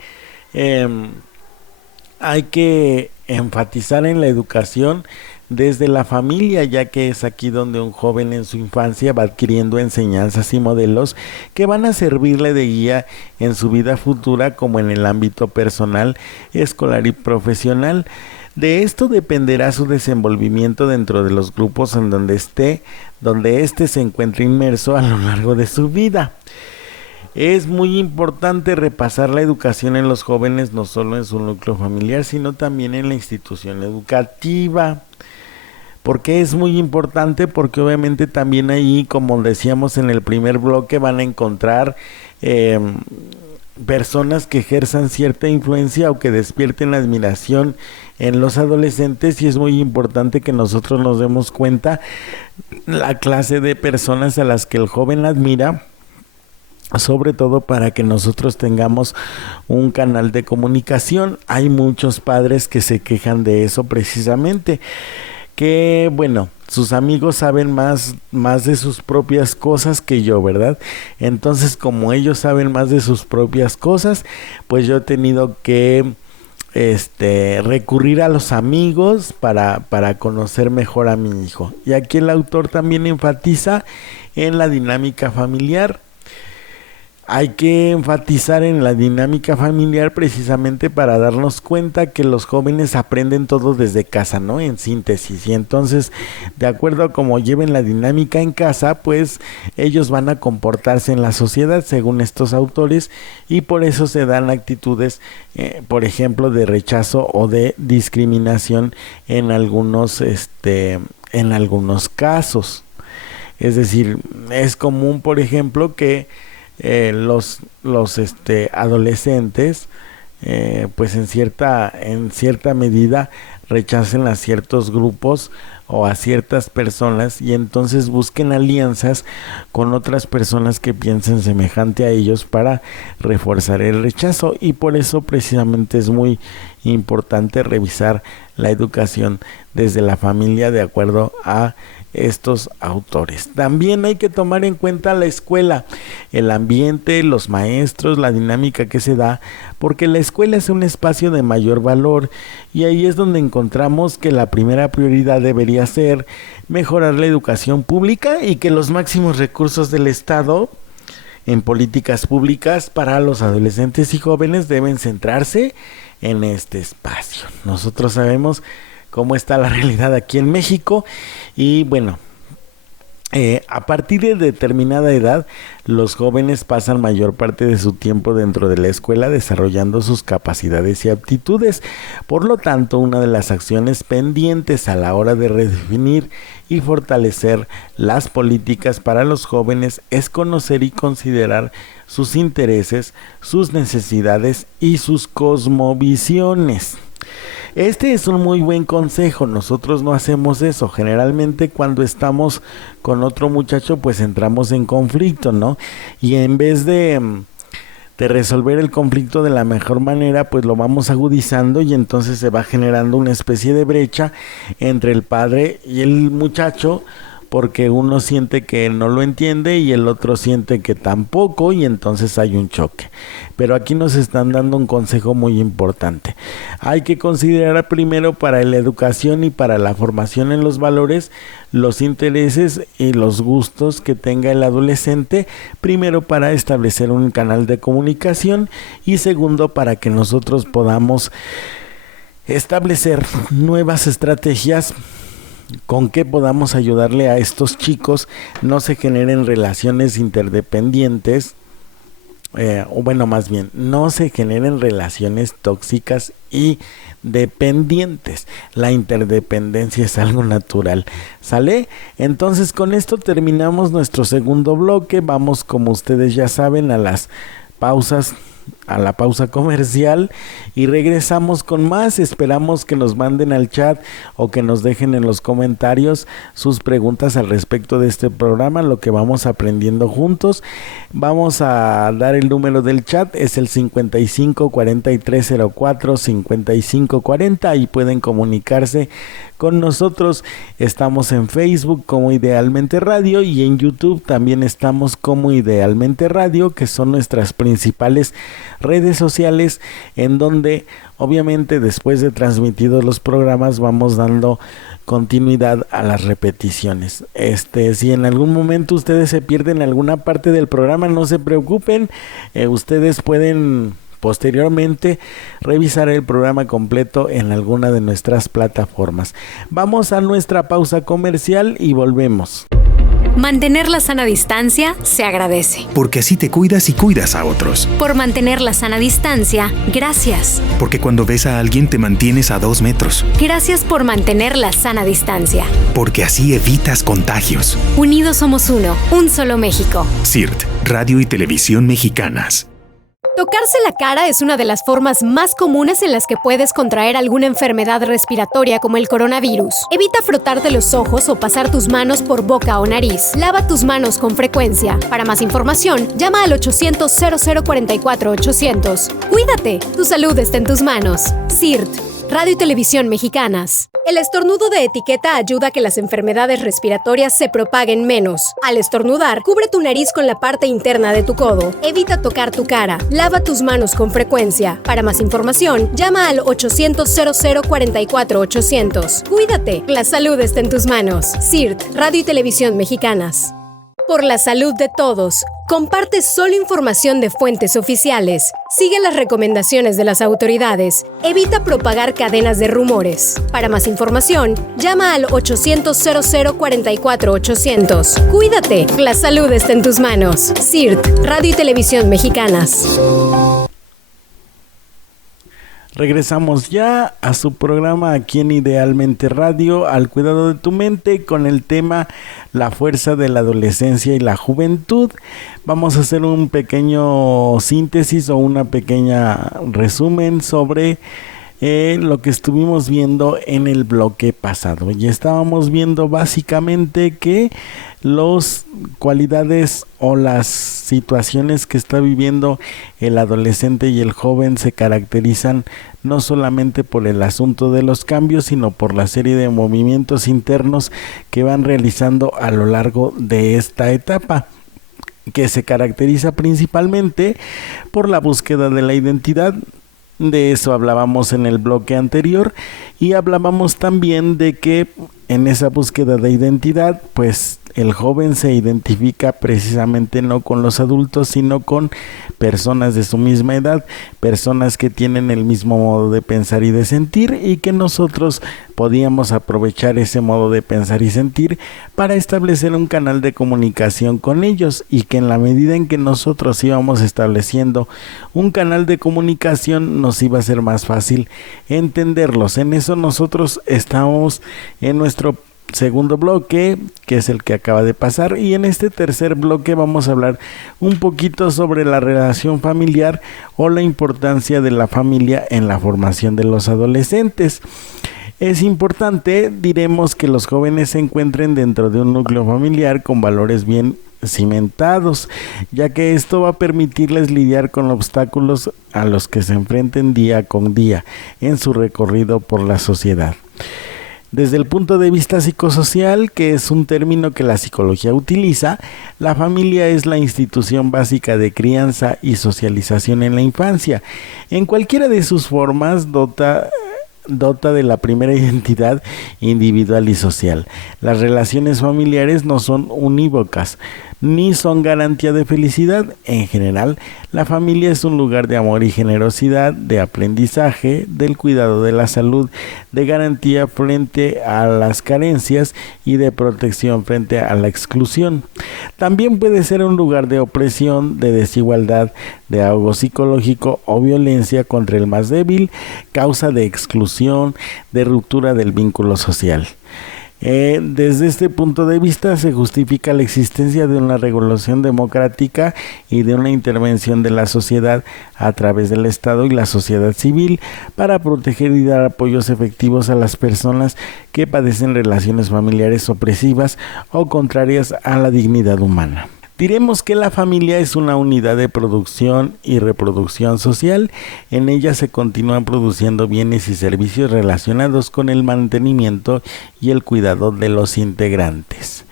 enfatizar en la educación desde la familia, ya que es aquí donde un joven en su infancia va adquiriendo enseñanzas y modelos que van a servirle de guía en su vida futura, como en el ámbito personal, escolar y profesional. De esto dependerá su desenvolvimiento dentro de los grupos en donde éste se encuentre inmerso a lo largo de su vida. Es muy importante repasar la educación en los jóvenes, no solo en su núcleo familiar, sino también en la institución educativa. ¿Por qué es muy importante? Porque obviamente también ahí, como decíamos en el primer bloque, van a encontrar personas que ejerzan cierta influencia o que despierten admiración en los adolescentes, y es muy importante que nosotros nos demos cuenta la clase de personas a las que el joven admira, sobre todo para que nosotros tengamos un canal de comunicación. Hay muchos padres que se quejan de eso precisamente, que bueno, sus amigos saben más de sus propias cosas que yo, ¿verdad? Entonces, como ellos saben más de sus propias cosas, pues yo he tenido que recurrir a los amigos para conocer mejor a mi hijo. Y aquí el autor también enfatiza en la dinámica familiar. Hay que enfatizar en la dinámica familiar precisamente para darnos cuenta que los jóvenes aprenden todo desde casa, ¿no? En síntesis. Y entonces, de acuerdo a cómo lleven la dinámica en casa, pues ellos van a comportarse en la sociedad según estos autores, y por eso se dan actitudes, por ejemplo, de rechazo o de discriminación en algunos casos. Es decir, es común, por ejemplo, que los adolescentes pues en cierta medida rechacen a ciertos grupos o a ciertas personas, y entonces busquen alianzas con otras personas que piensen semejante a ellos para reforzar el rechazo. Y por eso precisamente es muy importante revisar la educación desde la familia, de acuerdo a estos autores. También hay que tomar en cuenta la escuela, el ambiente, los maestros, la dinámica que se da, porque la escuela es un espacio de mayor valor, y ahí es donde encontramos que la primera prioridad debería ser mejorar la educación pública, y que los máximos recursos del Estado en políticas públicas para los adolescentes y jóvenes deben centrarse en este espacio. Nosotros sabemos cómo está la realidad aquí en México, y bueno, a partir de determinada edad, los jóvenes pasan mayor parte de su tiempo dentro de la escuela desarrollando sus capacidades y aptitudes. Por lo tanto, una de las acciones pendientes a la hora de redefinir y fortalecer las políticas para los jóvenes es conocer y considerar sus intereses, sus necesidades y sus cosmovisiones. Este es un muy buen consejo. Nosotros no hacemos eso. Generalmente cuando estamos con otro muchacho, pues entramos en conflicto, ¿no? Y en vez de resolver el conflicto de la mejor manera, pues lo vamos agudizando, y entonces se va generando una especie de brecha entre el padre y el muchacho, porque uno siente que no lo entiende y el otro siente que tampoco, y entonces hay un choque. Pero aquí nos están dando un consejo muy importante. Hay que considerar primero para la educación y para la formación en los valores, los intereses y los gustos que tenga el adolescente, primero para establecer un canal de comunicación y segundo para que nosotros podamos establecer nuevas estrategias con que podamos ayudarle a estos chicos, no se generen relaciones interdependientes, o bueno, más bien, no se generen relaciones tóxicas y dependientes. La interdependencia es algo natural. ¿Sale? Entonces con esto terminamos nuestro segundo bloque. Vamos, como ustedes ya saben, a la pausa comercial y regresamos con más. Esperamos que nos manden al chat o que nos dejen en los comentarios sus preguntas al respecto de este programa, lo que vamos aprendiendo juntos. Vamos a dar el número del chat, es el 55 43 04 55 40, y pueden comunicarse con nosotros. Estamos en Facebook como Idealmente Radio y en YouTube también estamos como Idealmente Radio, que son nuestras principales redes sociales, en donde obviamente después de transmitidos los programas vamos dando continuidad a las repeticiones. Si en algún momento ustedes se pierden alguna parte del programa, no se preocupen, ustedes pueden posteriormente revisar el programa completo en alguna de nuestras plataformas. Vamos a nuestra pausa comercial y volvemos. Mantener la sana distancia se agradece. Porque así te cuidas y cuidas a otros. Por mantener la sana distancia, gracias. Porque cuando ves a alguien te mantienes a 2 metros. Gracias por mantener la sana distancia. Porque así evitas contagios. Unidos somos uno, un solo México. CIRT, Radio y Televisión Mexicanas. Tocarse la cara es una de las formas más comunes en las que puedes contraer alguna enfermedad respiratoria como el coronavirus. Evita frotarte los ojos o pasar tus manos por boca o nariz. Lava tus manos con frecuencia. Para más información, llama al 800-0044-800. Cuídate, tu salud está en tus manos. CIRT, Radio y Televisión Mexicanas. El estornudo de etiqueta ayuda a que las enfermedades respiratorias se propaguen menos. Al estornudar, cubre tu nariz con la parte interna de tu codo. Evita tocar tu cara. Lava tus manos con frecuencia. Para más información, llama al 800-0044-800. Cuídate, la salud está en tus manos. CIRT, Radio y Televisión Mexicanas. Por la salud de todos, comparte solo información de fuentes oficiales. Sigue las recomendaciones de las autoridades. Evita propagar cadenas de rumores. Para más información, llama al 800-0044-800. Cuídate, la salud está en tus manos. CIRT, Radio y Televisión Mexicanas. Regresamos ya a su programa aquí en Idealmente Radio, Al Cuidado de tu Mente, con el tema La fuerza de la adolescencia y la juventud. Vamos a hacer un pequeño síntesis o una pequeña resumen sobre lo que estuvimos viendo en el bloque pasado. Y estábamos viendo básicamente que las cualidades o las situaciones que está viviendo el adolescente y el joven se caracterizan no solamente por el asunto de los cambios, sino por la serie de movimientos internos que van realizando a lo largo de esta etapa, que se caracteriza principalmente por la búsqueda de la identidad. De eso hablábamos en el bloque anterior, y hablábamos también de que en esa búsqueda de identidad, pues el joven se identifica precisamente no con los adultos, sino con personas de su misma edad, personas que tienen el mismo modo de pensar y de sentir, y que nosotros podíamos aprovechar ese modo de pensar y sentir para establecer un canal de comunicación con ellos, y que en la medida en que nosotros íbamos estableciendo un canal de comunicación nos iba a ser más fácil entenderlos. En eso nosotros estamos en nuestro segundo bloque, que es el que acaba de pasar, y en este tercer bloque vamos a hablar un poquito sobre la relación familiar o la importancia de la familia en la formación de los adolescentes. Es importante, diremos, que los jóvenes se encuentren dentro de un núcleo familiar con valores bien cimentados, ya que esto va a permitirles lidiar con obstáculos a los que se enfrenten día con día en su recorrido por la sociedad. Desde el punto de vista psicosocial, que es un término que la psicología utiliza, la familia es la institución básica de crianza y socialización en la infancia. En cualquiera de sus formas dota de la primera identidad individual y social. Las relaciones familiares no son unívocas, ni son garantía de felicidad. En general, la familia es un lugar de amor y generosidad, de aprendizaje, del cuidado de la salud, de garantía frente a las carencias y de protección frente a la exclusión. También puede ser un lugar de opresión, de desigualdad, de ahogo psicológico o violencia contra el más débil, causa de exclusión, de ruptura del vínculo social. Desde este punto de vista se justifica la existencia de una regulación democrática y de una intervención de la sociedad a través del Estado y la sociedad civil para proteger y dar apoyos efectivos a las personas que padecen relaciones familiares opresivas o contrarias a la dignidad humana. Diremos que la familia es una unidad de producción y reproducción social. En ella se continúan produciendo bienes y servicios relacionados con el mantenimiento y el cuidado de los integrantes.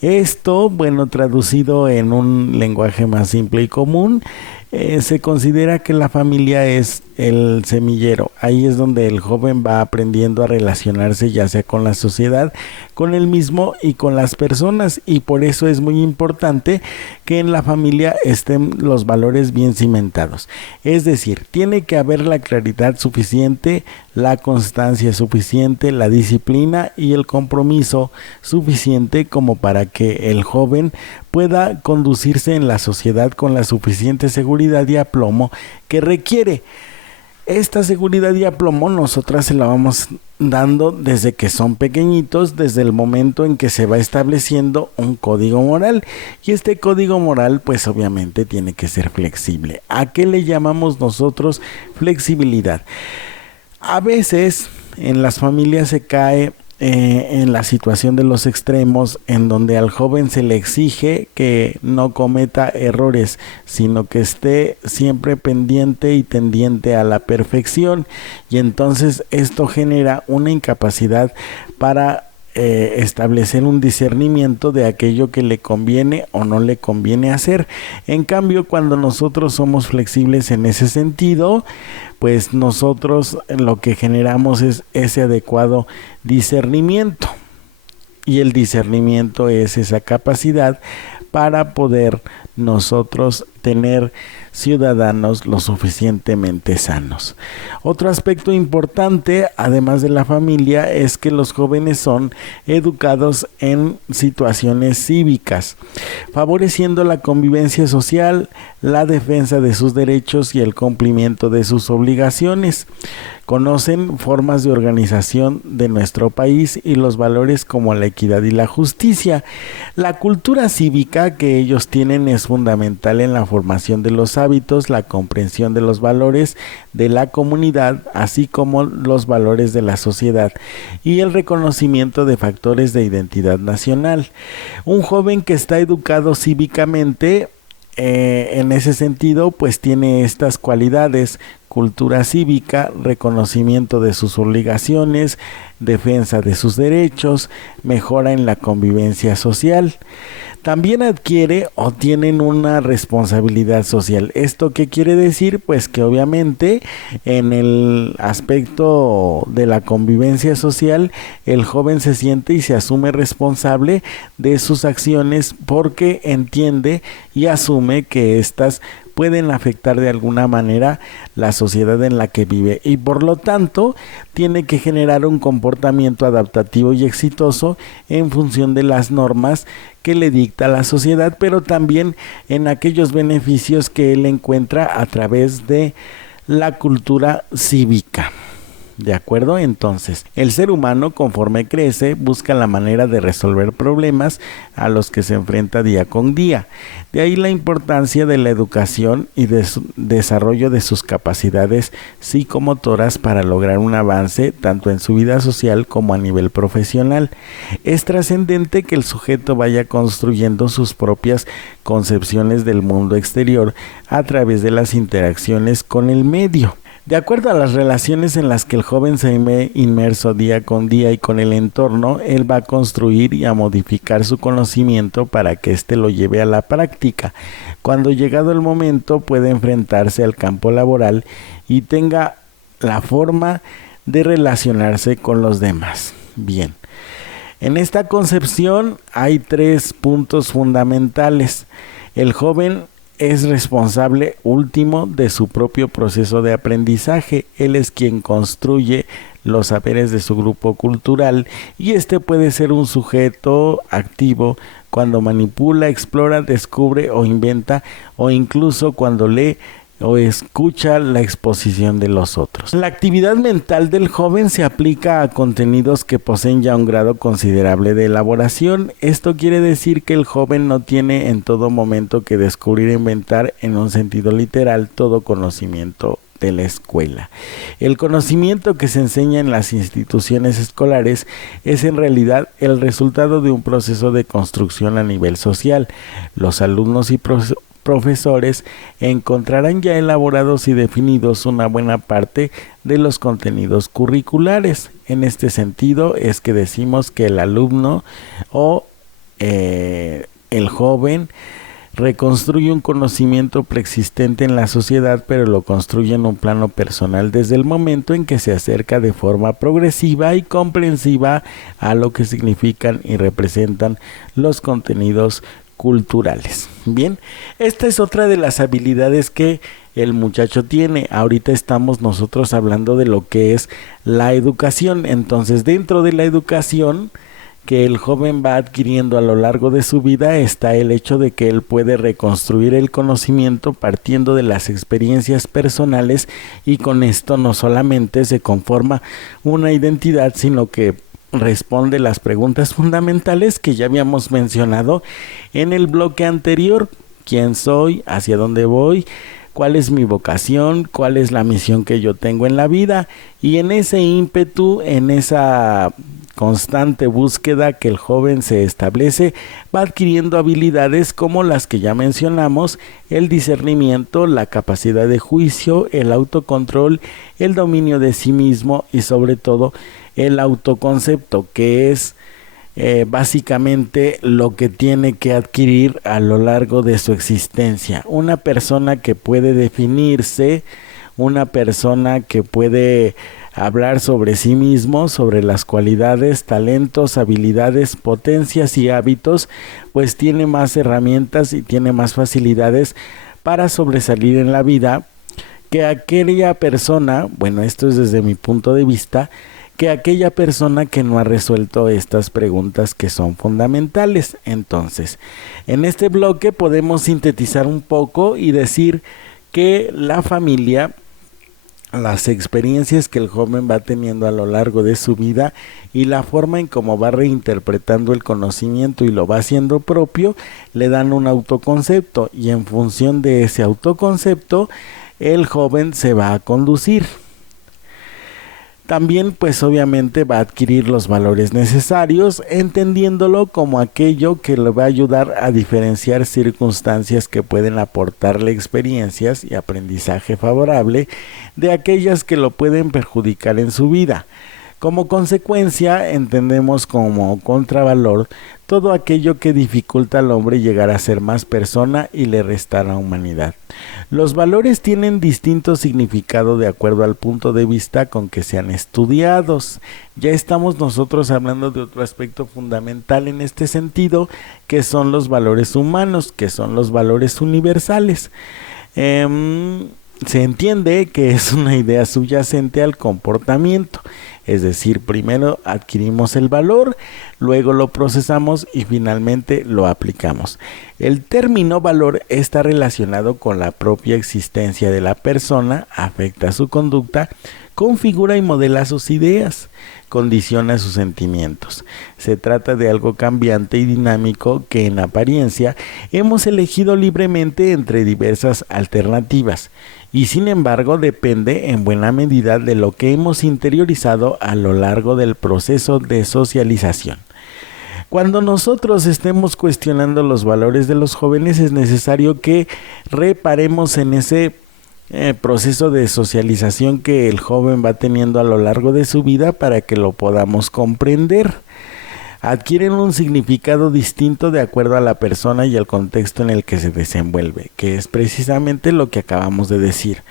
Esto, bueno, traducido en un lenguaje más simple y común, se considera que la familia es el semillero. Ahí es donde el joven va aprendiendo a relacionarse, ya sea con la sociedad, con él mismo y con las personas, y por eso es muy importante que en la familia estén los valores bien cimentados. Es decir, tiene que haber la claridad suficiente, la constancia suficiente, la disciplina y el compromiso suficiente como para que el joven pueda conducirse en la sociedad con la suficiente seguridad y aplomo que requiere. Esta seguridad y aplomo nosotras se la vamos dando desde que son pequeñitos, desde el momento en que se va estableciendo un código moral, y este código moral pues obviamente tiene que ser flexible. ¿A qué le llamamos nosotros flexibilidad? A veces en las familias se cae en la situación de los extremos, en donde al joven se le exige que no cometa errores, sino que esté siempre pendiente y tendiente a la perfección, y entonces esto genera una incapacidad para establecer un discernimiento de aquello que le conviene o no le conviene hacer. En cambio, cuando nosotros somos flexibles en ese sentido, pues nosotros lo que generamos es ese adecuado discernimiento, y el discernimiento es esa capacidad para poder nosotros tener ciudadanos lo suficientemente sanos. Otro aspecto importante, además de la familia, es que los jóvenes son educados en situaciones cívicas, favoreciendo la convivencia social, la defensa de sus derechos y el cumplimiento de sus obligaciones. Conocen formas de organización de nuestro país y los valores como la equidad y la justicia. La cultura cívica que ellos tienen es fundamental en la formación de los hábitos, la comprensión de los valores de la comunidad, así como los valores de la sociedad, y el reconocimiento de factores de identidad nacional. Un joven que está educado cívicamente, en ese sentido, pues tiene estas cualidades: cultura cívica, reconocimiento de sus obligaciones, defensa de sus derechos, mejora en la convivencia social. También adquiere o tienen una responsabilidad social. ¿Esto qué quiere decir? Pues que obviamente en el aspecto de la convivencia social, el joven se siente y se asume responsable de sus acciones, porque entiende y asume que éstas pueden afectar de alguna manera la sociedad en la que vive, y por lo tanto tiene que generar un comportamiento adaptativo y exitoso en función de las normas que le dicta la sociedad, pero también en aquellos beneficios que él encuentra a través de la cultura cívica. ¿De acuerdo? Entonces, el ser humano, conforme crece, busca la manera de resolver problemas a los que se enfrenta día con día. De ahí la importancia de la educación y de desarrollo de sus capacidades psicomotoras para lograr un avance tanto en su vida social como a nivel profesional. Es trascendente que el sujeto vaya construyendo sus propias concepciones del mundo exterior a través de las interacciones con el medio. De acuerdo a las relaciones en las que el joven se ve inmerso día con día y con el entorno, él va a construir y a modificar su conocimiento para que éste lo lleve a la práctica. Cuando llegado el momento puede enfrentarse al campo laboral y tenga la forma de relacionarse con los demás. Bien, en esta concepción hay 3 puntos fundamentales. El joven es responsable último de su propio proceso de aprendizaje. Él es quien construye los saberes de su grupo cultural y este puede ser un sujeto activo cuando manipula, explora, descubre o inventa, o incluso cuando lee o escucha la exposición de los otros. La actividad mental del joven se aplica a contenidos que poseen ya un grado considerable de elaboración. Esto quiere decir que el joven no tiene en todo momento que descubrir e inventar en un sentido literal todo conocimiento de la escuela. El conocimiento que se enseña en las instituciones escolares es en realidad el resultado de un proceso de construcción a nivel social. Los alumnos y profesores encontrarán ya elaborados y definidos una buena parte de los contenidos curriculares. En este sentido es que decimos que el alumno o el joven reconstruye un conocimiento preexistente en la sociedad, pero lo construye en un plano personal desde el momento en que se acerca de forma progresiva y comprensiva a lo que significan y representan los contenidos culturales. Bien, esta es otra de las habilidades que el muchacho tiene. Ahorita estamos nosotros hablando de lo que es la educación. Entonces, dentro de la educación que el joven va adquiriendo a lo largo de su vida está el hecho de que él puede reconstruir el conocimiento partiendo de las experiencias personales, y con esto no solamente se conforma una identidad, sino que responde las preguntas fundamentales que ya habíamos mencionado en el bloque anterior. ¿Quién soy? ¿Hacia dónde voy? ¿Cuál es mi vocación? ¿Cuál es la misión que yo tengo en la vida? Y en ese ímpetu, en esa constante búsqueda que el joven se establece, va adquiriendo habilidades como las que ya mencionamos: el discernimiento, la capacidad de juicio, el autocontrol, el dominio de sí mismo y sobre todo el autoconcepto, que es básicamente lo que tiene que adquirir a lo largo de su existencia. Una persona que puede definirse, una persona que puede hablar sobre sí mismo, sobre las cualidades, talentos, habilidades, potencias y hábitos, pues tiene más herramientas y tiene más facilidades para sobresalir en la vida que aquella persona, bueno, esto es desde mi punto de vista, que aquella persona que no ha resuelto estas preguntas que son fundamentales. Entonces, en este bloque podemos sintetizar un poco y decir que la familia, las experiencias que el joven va teniendo a lo largo de su vida y la forma en cómo va reinterpretando el conocimiento y lo va haciendo propio, le dan un autoconcepto, y en función de ese autoconcepto el joven se va a conducir. También pues obviamente va a adquirir los valores necesarios, entendiéndolo como aquello que le va a ayudar a diferenciar circunstancias que pueden aportarle experiencias y aprendizaje favorable de aquellas que lo pueden perjudicar en su vida. Como consecuencia, entendemos como contravalor todo aquello que dificulta al hombre llegar a ser más persona y le restará humanidad. Los valores tienen distinto significado de acuerdo al punto de vista con que sean estudiados. Ya estamos nosotros hablando de otro aspecto fundamental en este sentido, que son los valores humanos, que son los valores universales. Se entiende que es una idea subyacente al comportamiento. Es decir, primero adquirimos el valor, luego lo procesamos y finalmente lo aplicamos. El término valor está relacionado con la propia existencia de la persona, afecta su conducta, configura y modela sus ideas, condiciona sus sentimientos. Se trata de algo cambiante y dinámico que en apariencia hemos elegido libremente entre diversas alternativas, y sin embargo depende en buena medida de lo que hemos interiorizado a lo largo del proceso de socialización. Cuando nosotros estemos cuestionando los valores de los jóvenes, es necesario que reparemos en ese proceso de socialización que el joven va teniendo a lo largo de su vida para que lo podamos comprender. Adquieren un significado distinto de acuerdo a la persona y al contexto en el que se desenvuelve, que es precisamente lo que acabamos de decir.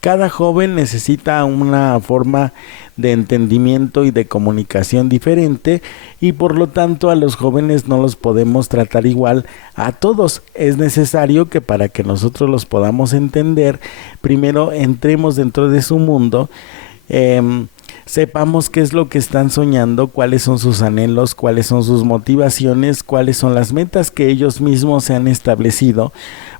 Cada joven necesita una forma de entendimiento y de comunicación diferente y por lo tanto a los jóvenes no los podemos tratar igual a todos. Es necesario que para que nosotros los podamos entender, primero entremos dentro de su mundo, sepamos qué es lo que están soñando, cuáles son sus anhelos, cuáles son sus motivaciones, cuáles son las metas que ellos mismos se han establecido.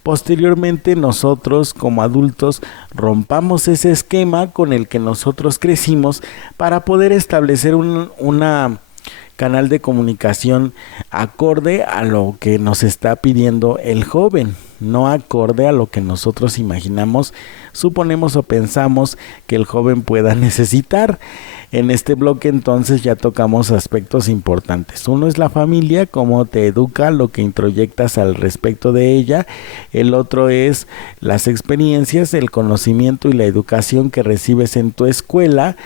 Posteriormente nosotros como adultos rompamos ese esquema con el que nosotros crecimos para poder establecer una canal de comunicación acorde a lo que nos está pidiendo el joven, no acorde a lo que nosotros imaginamos, suponemos o pensamos que el joven pueda necesitar. En este bloque entonces ya tocamos aspectos importantes. Uno es la familia, cómo te educa, lo que introyectas al respecto de ella. El otro es las experiencias, el conocimiento y la educación que recibes en tu escuela,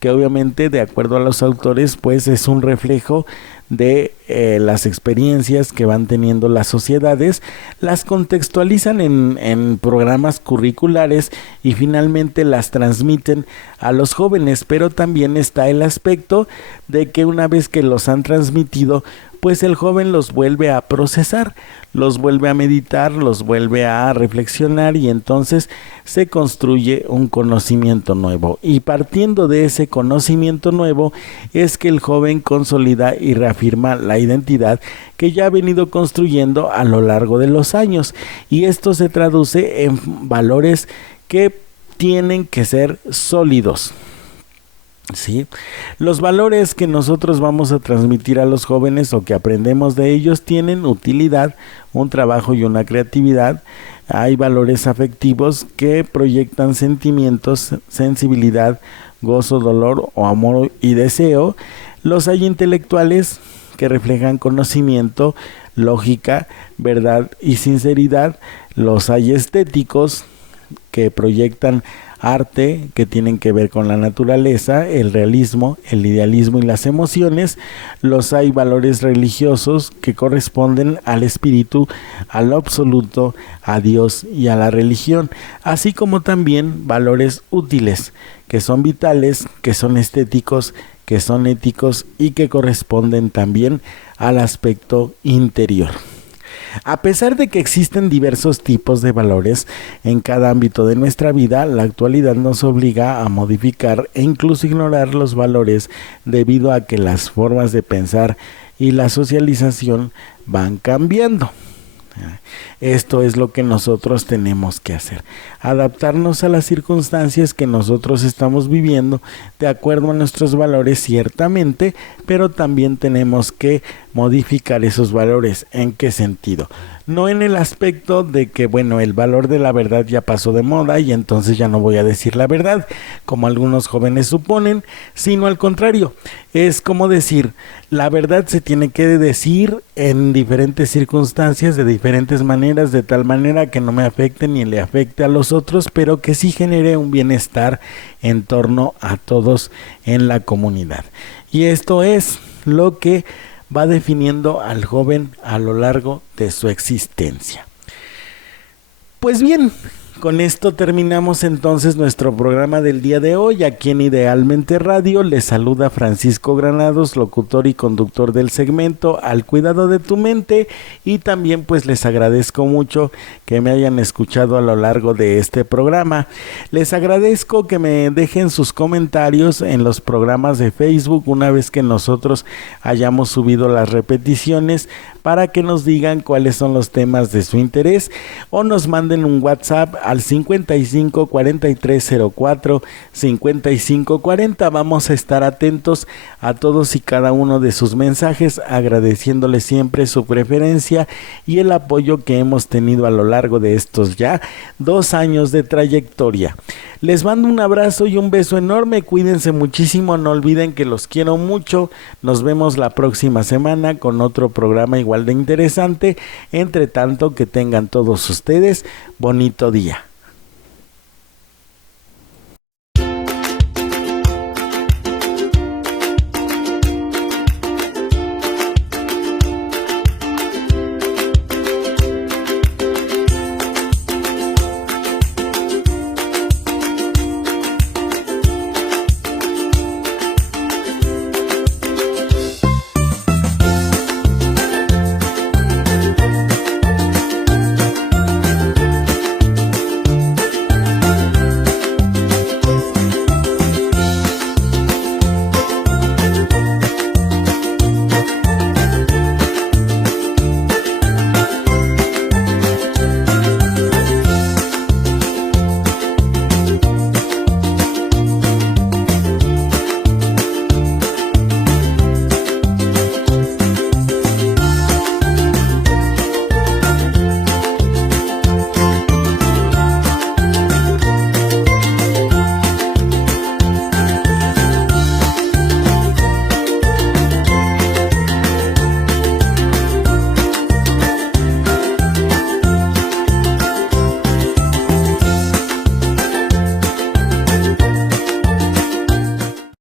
que obviamente de acuerdo a los autores pues es un reflejo de las experiencias que van teniendo las sociedades, las contextualizan en programas curriculares y finalmente las transmiten a los jóvenes, pero también está el aspecto de que una vez que los han transmitido, pues el joven los vuelve a procesar, los vuelve a meditar, los vuelve a reflexionar y entonces se construye un conocimiento nuevo. Y partiendo de ese conocimiento nuevo es que el joven consolida y reafirma la identidad que ya ha venido construyendo a lo largo de los años. Y esto se traduce en valores que tienen que ser sólidos. ¿Sí? Los valores que nosotros vamos a transmitir a los jóvenes o que aprendemos de ellos tienen utilidad, un trabajo y una creatividad. Hay valores afectivos que proyectan sentimientos, sensibilidad, gozo, dolor o amor y deseo. Los hay intelectuales que reflejan conocimiento, lógica, verdad y sinceridad. Los hay estéticos que proyectan arte, que tienen que ver con la naturaleza, el realismo, el idealismo y las emociones. Los hay valores religiosos que corresponden al espíritu, al absoluto, a Dios y a la religión, así como también valores útiles, que son vitales, que son estéticos, que son éticos y que corresponden también al aspecto interior. A pesar de que existen diversos tipos de valores en cada ámbito de nuestra vida, la actualidad nos obliga a modificar e incluso ignorar los valores debido a que las formas de pensar y la socialización van cambiando. Esto es lo que nosotros tenemos que hacer, adaptarnos a las circunstancias que nosotros estamos viviendo de acuerdo a nuestros valores ciertamente, pero también tenemos que modificar esos valores. ¿En qué sentido? No en el aspecto de que, bueno, el valor de la verdad ya pasó de moda y entonces ya no voy a decir la verdad, como algunos jóvenes suponen, sino al contrario. Es como decir, la verdad se tiene que decir en diferentes circunstancias, de diferentes maneras, de tal manera que no me afecte ni le afecte a los otros, pero que sí genere un bienestar en torno a todos en la comunidad. Y esto es lo que va definiendo al joven a lo largo de su existencia. Pues bien, con esto terminamos entonces nuestro programa del día de hoy. Aquí en Idealmente Radio les saluda Francisco Granados, locutor y conductor del segmento Al Cuidado de tu Mente, y también pues les agradezco mucho que me hayan escuchado a lo largo de este programa. Les agradezco que me dejen sus comentarios en los programas de Facebook una vez que nosotros hayamos subido las repeticiones, para que nos digan cuáles son los temas de su interés o nos manden un WhatsApp al 55 43 04 55 40. Vamos a estar atentos a todos y cada uno de sus mensajes, agradeciéndoles siempre su preferencia y el apoyo que hemos tenido a lo largo de estos ya 2 años de trayectoria. Les mando un abrazo y un beso enorme, cuídense muchísimo, no olviden que los quiero mucho. Nos vemos la próxima semana con otro programa igual de interesante. Entre tanto, que tengan todos ustedes bonito día.